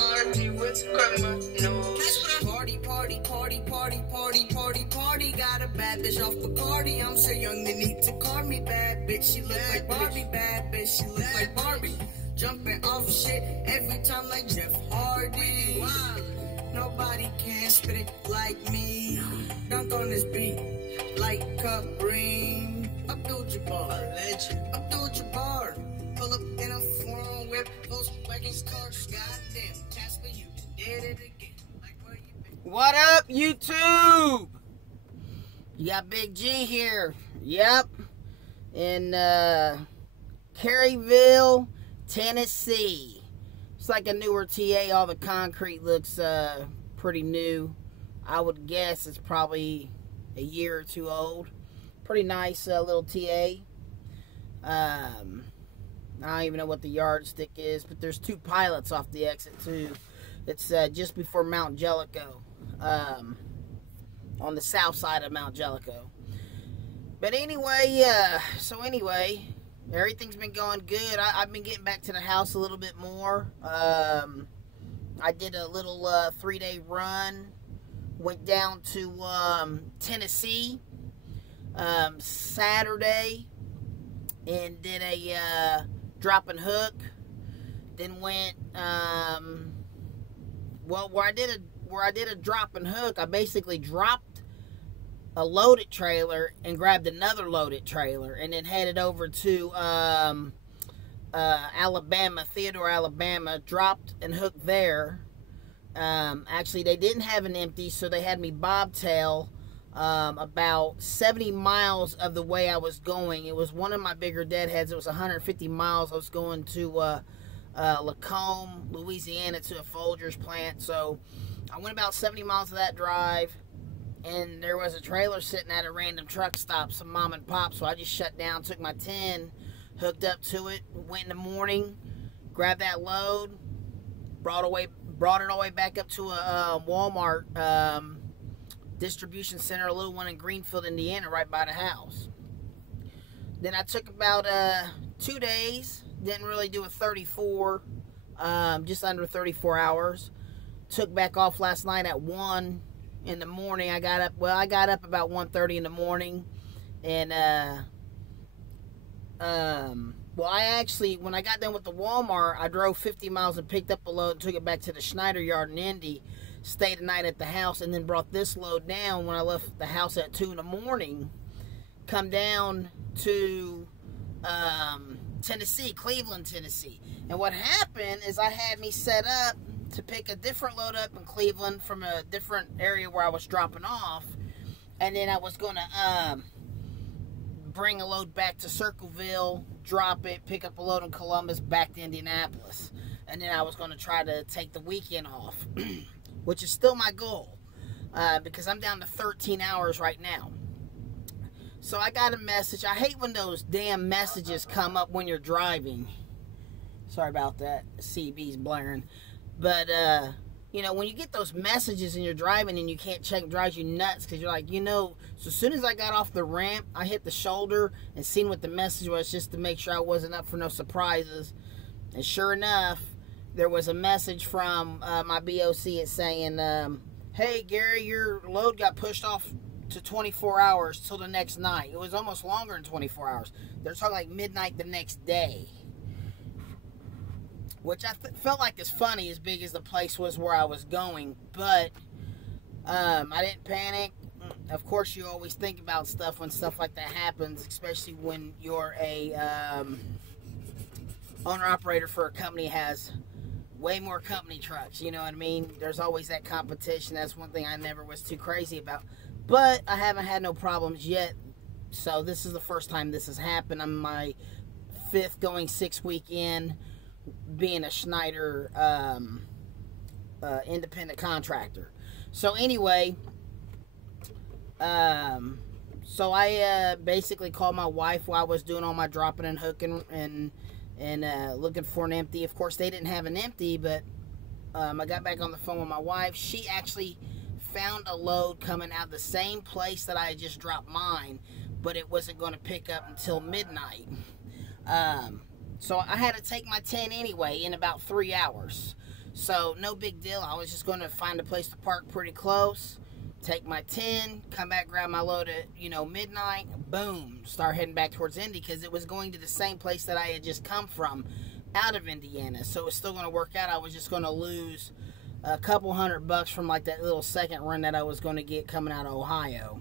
party with grandma, no. Party, party, party, party, party, party, party. Got a bad bitch off Bacardi. I'm so young, they need to call me bad bitch. She look like Barbie, bad bitch. She look like Barbie. Jumping off shit every time like Jeff Hardy. Wow. Nobody can spit it like me. Dunk on this beat like Kareem. Abdul-Jabbar, legend. Abdul-Jabbar. Pull up in a foreign whip. Volkswagen's cars. Goddamn, Casper, you did it again. Like where you been? What up, YouTube? You got Big G here. Yep. In Caryville, Tennessee. It's like a newer TA. All the concrete looks pretty new. I would guess it's probably a year or two old. Pretty nice little TA. I don't even know what the yardstick is, but there's two pilots off the exit too. It's just before Mount Jellicoe, on the south side of Mount Jellicoe. But anyway, everything's been going good. I've been getting back to the house a little bit more. I did a little 3-day run. Went down to Tennessee Saturday and did a drop and hook. Then went where I did a drop and hook. I basically dropped a loaded trailer and grabbed another loaded trailer and then headed over to Alabama, Theodore, Alabama. Dropped and hooked there. Actually, they didn't have an empty, so they had me bobtail about 70 miles of the way I was going. It was one of my bigger deadheads. It was 150 miles. I was going to Lacombe, Louisiana, to a Folgers plant. So I went about 70 miles of that drive, and there was a trailer sitting at a random truck stop, some mom and pop. So I just shut down, took my 10, hooked up to it, went in the morning, grabbed that load, brought it all the way back up to a Walmart distribution center, a little one in Greenfield, Indiana, right by the house. Then I took about 2 days, didn't really do a 34, just under 34 hours. Took back off last night at 1 in the morning. I got up about 1:30 in the morning, and I actually, when I got done with the Walmart, I drove 50 miles and picked up a load and took it back to the Schneider yard in Indy, stayed a night at the house, and then brought this load down when I left the house at 2 in the morning. Come down to Tennessee, Cleveland, Tennessee. And what happened is I had me set up to pick a different load up in Cleveland from a different area where I was dropping off, and then I was going to bring a load back to Circleville, drop it, pick up a load in Columbus, back to Indianapolis. And then I was going to try to take the weekend off, which is still my goal, because I'm down to 13 hours right now. So I got a message. I hate when those damn messages come up when you're driving. Sorry about that. CB's blaring. But, you know, when you get those messages and you're driving and you can't check, it drives you nuts, because you're like, you know, so as soon as I got off the ramp, I hit the shoulder and seen what the message was, just to make sure I wasn't up for no surprises. And sure enough, there was a message from my BOC. It's saying, hey, Gary, your load got pushed off to 24 hours till the next night. It was almost longer than 24 hours. They're talking like midnight the next day. Which I felt like is funny, as big as the place was where I was going. But I didn't panic. Of course, you always think about stuff when stuff like that happens, especially when you're a owner-operator for a company that has way more company trucks. You know what I mean? There's always that competition. That's one thing I never was too crazy about. But I haven't had no problems yet. So this is the first time this has happened. I'm my 5th going 6 week in, being a Schneider independent contractor. So anyway, so I basically called my wife while I was doing all my dropping and hooking and looking for an empty. Of course, they didn't have an empty, but I got back on the phone with my wife. She actually found a load coming out the same place that I had just dropped mine, but it wasn't going to pick up until midnight. So I had to take my 10 anyway in about 3 hours. So no big deal. I was just going to find a place to park pretty close, take my 10, come back, grab my load at, you know, midnight, boom, start heading back towards Indy, because it was going to the same place that I had just come from out of Indiana. So it's still going to work out. I was just going to lose a couple $100 from like that little second run that I was going to get coming out of Ohio.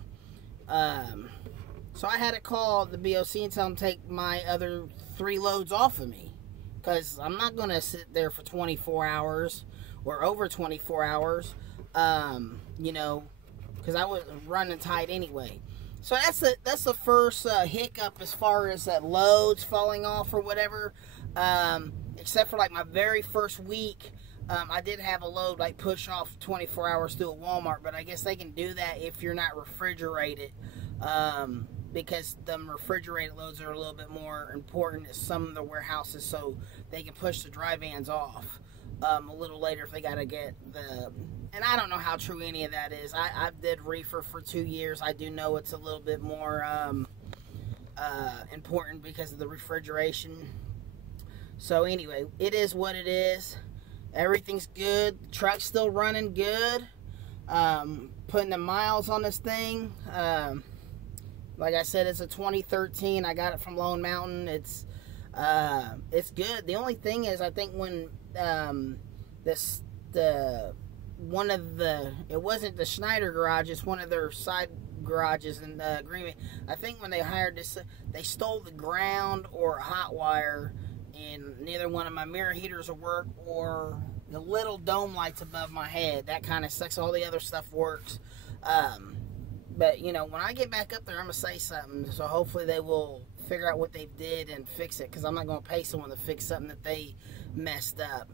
So I had to call the BOC and tell them to take my other 3 loads off of me, because I'm not going to sit there for 24 hours or over 24 hours, you know, because I was running tight anyway. So that's the first hiccup as far as loads falling off or whatever, except for like my very first week. I did have a load like push off 24 hours through a Walmart, but I guess they can do that if you're not refrigerated, because the refrigerated loads are a little bit more important at some of the warehouses, so they can push the dry vans off a little later if they got to get the... And I don't know how true any of that is. I did reefer for 2 years. I do know it's a little bit more important because of the refrigeration. So anyway, it is what it is. Everything's good. The truck's still running good. Putting the miles on this thing. Like I said, it's a 2013. I got it from Lone Mountain. It's good. The only thing is, I think when it wasn't the Schneider garage, it's one of their side garages in the agreement. I think when they hired this, they stole the ground or hot wire, and neither one of my mirror heaters will work, or the little dome lights above my head. That kind of sucks. All the other stuff works. But, you know, when I get back up there, I'm going to say something. So hopefully they will figure out what they did and fix it, because I'm not going to pay someone to fix something that they messed up.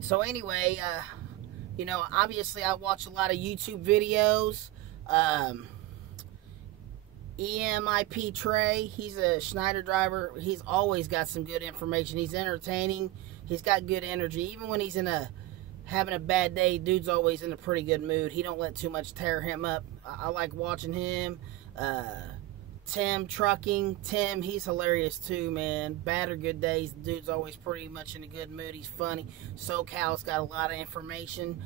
So anyway, you know, obviously I watch a lot of YouTube videos. EMIP Trey, he's a Schneider driver. He's always got some good information. He's entertaining. He's got good energy. Even when he's having a bad day, dude's always in a pretty good mood. He don't let too much tear him up. I like watching him. Tim Trucking. Tim, he's hilarious too, man. Bad or good days, the dude's always pretty much in a good mood. He's funny. SoCal's got a lot of information.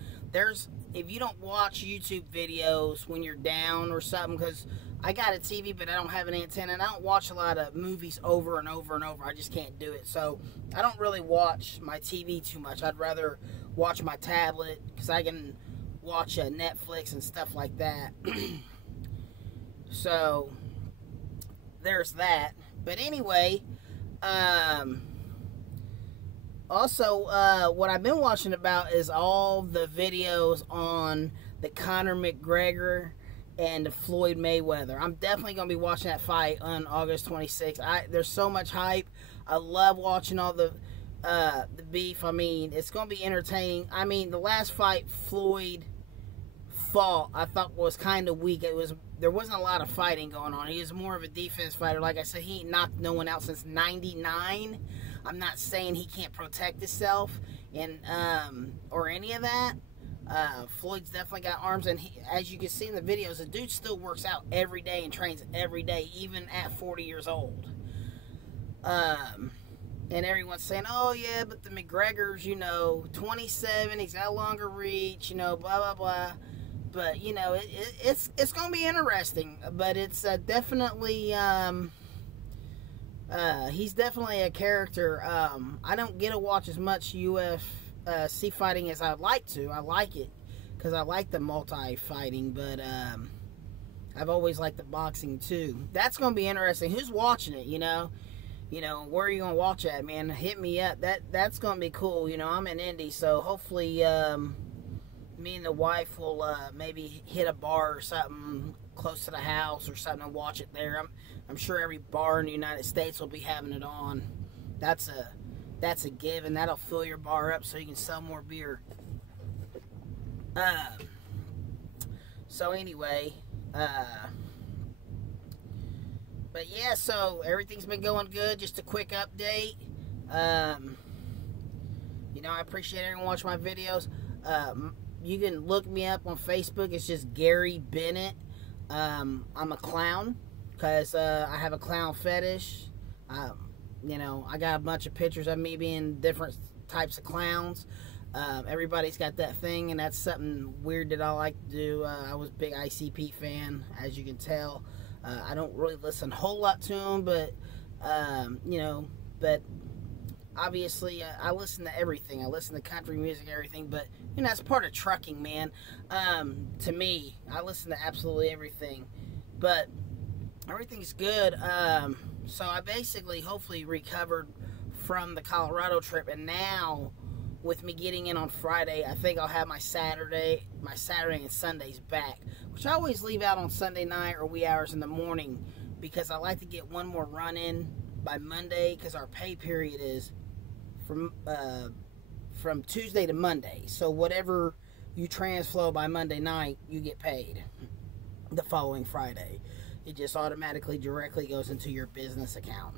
If you don't watch YouTube videos when you're down or something, because I got a TV but I don't have an antenna, and I don't watch a lot of movies over and over and over. I just can't do it. So I don't really watch my TV too much. I'd rather watch my tablet, because I can watch Netflix and stuff like that. So there's that. But anyway, also what I've been watching about is all the videos on the Conor McGregor and the Floyd Mayweather. I'm definitely going to be watching that fight on August 26th. There's so much hype. I love watching all the beef. I mean, it's going to be entertaining. I mean, the last fight Floyd fought, I thought was kind of weak. There wasn't a lot of fighting going on. He was more of a defense fighter. Like I said, he ain't knocked no one out since '99. I'm not saying he can't protect himself and or any of that. Floyd's definitely got arms, and as you can see in the videos, the dude still works out every day and trains every day, even at 40 years old. And everyone's saying, oh yeah, but the McGregor's, you know, 27, he's got longer reach, you know, blah blah blah. But you know, it's gonna be interesting. But it's definitely he's definitely a character. I don't get to watch as much UFC fighting as I'd like to. I like it because I like the multi-fighting, but I've always liked the boxing too. That's gonna be interesting. Who's watching it? You know, where are you gonna watch at, man? Hit me up. That's gonna be cool. You know, I'm in Indy, so hopefully me and the wife will maybe hit a bar or something close to the house or something and watch it there. I'm sure every bar in the United States will be having it on. That's a given. That'll fill your bar up so you can sell more beer. So anyway, but yeah, so everything's been going good. Just a quick update. You know, I appreciate everyone watching my videos. You can look me up on Facebook. It's just Gary Bennett. I'm a clown because I have a clown fetish. You know, I got a bunch of pictures of me being different types of clowns. Everybody's got that thing, and that's something weird that I like to do. I was a big ICP fan, as you can tell. I don't really listen a whole lot to them, but, you know, but obviously I listen to everything. I listen to country music, everything, but, you know, that's part of trucking, man. To me, I listen to absolutely everything, but everything's good. So I basically, hopefully, recovered from the Colorado trip, and now, with me getting in on Friday, I think I'll have my Saturday and Sundays back, which I always leave out on Sunday night or wee hours in the morning, because I like to get one more run in by Monday, because our pay period is from Tuesday to Monday. So whatever you transflow by Monday night, you get paid the following Friday. It just automatically directly goes into your business account.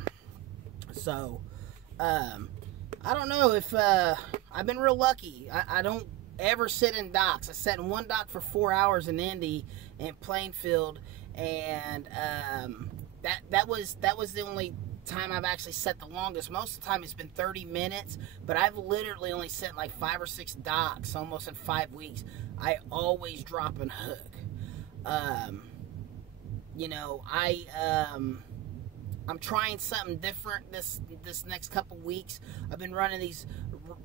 So I don't know if I've been real lucky. I don't ever sit in docks. I sat in one dock for 4 hours in Indy and Plainfield, and that was the only time I've actually sat the longest. Most of the time it's been 30 minutes, but I've literally only sat in like 5 or 6 docks almost in 5 weeks. I always drop and hook. You know, I'm trying something different this next couple weeks. I've been running these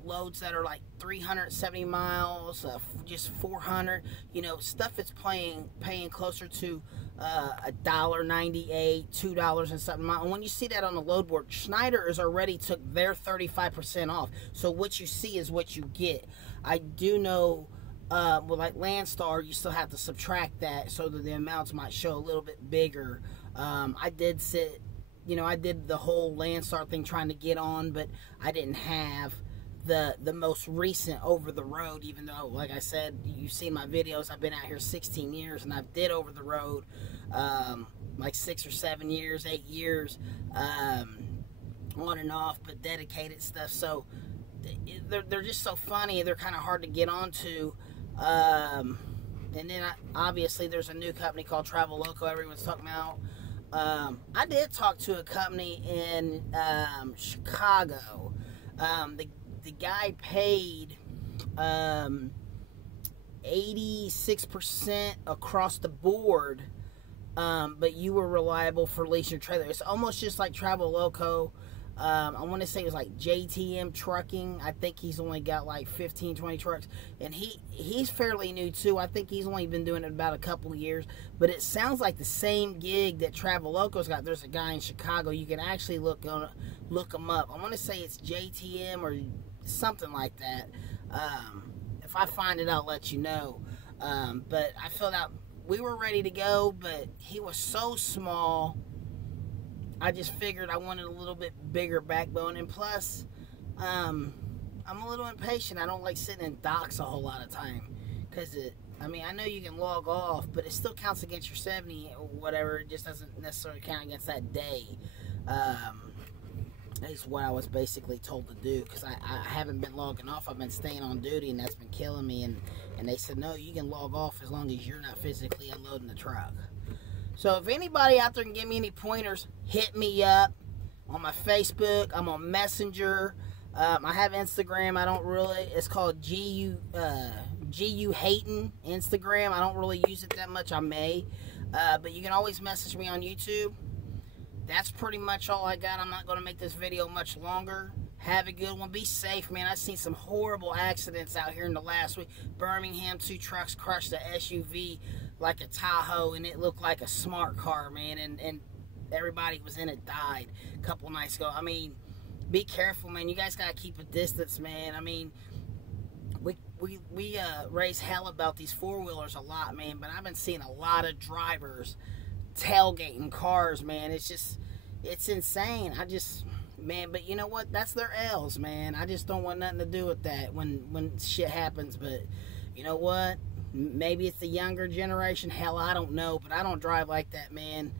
loads that are like 370 miles, just 400. You know, stuff that's paying closer to $1.98, $2 and something. And when you see that on the load board, Schneider has already took their 35% off. So what you see is what you get. I do know. Well, like Landstar, you still have to subtract that so that the amounts might show a little bit bigger. I did I did the whole Landstar thing trying to get on, but I didn't have the most recent over the road, even though, like I said, you've seen my videos, I've been out here 16 years, and I've did over the road like 6 or 7 years, 8 years, on and off, but dedicated stuff. So they're just so funny. They're kind of hard to get onto. And then obviously there's a new company called Travel Loco everyone's talking about. I did talk to a company in Chicago. The guy paid 86% across the board, but you were reliable for lease your trailer. It's almost just like Travel Loco. I want to say it was like JTM Trucking. I think he's only got like 15, 20 trucks. And he's fairly new too. I think he's only been doing it about a couple of years. But it sounds like the same gig that Travel Loco's got. There's a guy in Chicago. You can actually look him up. I want to say it's JTM or something like that. If I find it, I'll let you know. But I filled out. We were ready to go, but he was so small. I just figured I wanted a little bit bigger backbone, and plus, I'm a little impatient. I don't like sitting in docks a whole lot of time, because I mean, I know you can log off, but it still counts against your 70 or whatever. It just doesn't necessarily count against that day. That's what I was basically told to do, because I haven't been logging off. I've been staying on duty, and that's been killing me. And they said, no, you can log off as long as you're not physically unloading the truck. So if anybody out there can give me any pointers, hit me up on my Facebook. I'm on Messenger. I have Instagram. I don't really. It's called GU Hatin Instagram. I don't really use it that much. I may, but you can always message me on YouTube. That's pretty much all I got. I'm not going to make this video much longer. Have a good one. Be safe, man. I've seen some horrible accidents out here in the last week. Birmingham, 2 trucks crushed a SUV like a Tahoe, and it looked like a smart car, man. And everybody was in it died a couple nights ago. I mean, be careful, man. You guys got to keep a distance, man. I mean, we raise hell about these 4-wheelers a lot, man. But I've been seeing a lot of drivers tailgating cars, man. It's insane. Man, but you know what? That's their L's, man. I just don't want nothing to do with that when shit happens. But you know what? Maybe it's the younger generation. Hell, I don't know. But I don't drive like that, man.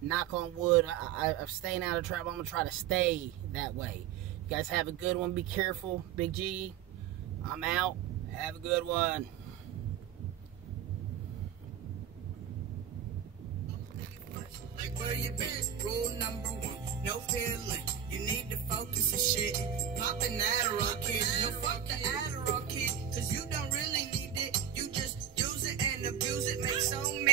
Knock on wood. I'm staying out of trouble. I'm going to try to stay that way. You guys have a good one. Be careful. Big G, I'm out. Have a good one. Like where you been? Rule number 1, no feeling. You need to focus and shit. Pop an Adderall, kid. No, fuck the Adderall, kid. Cause you don't really need it. You just use it and abuse it. Make so many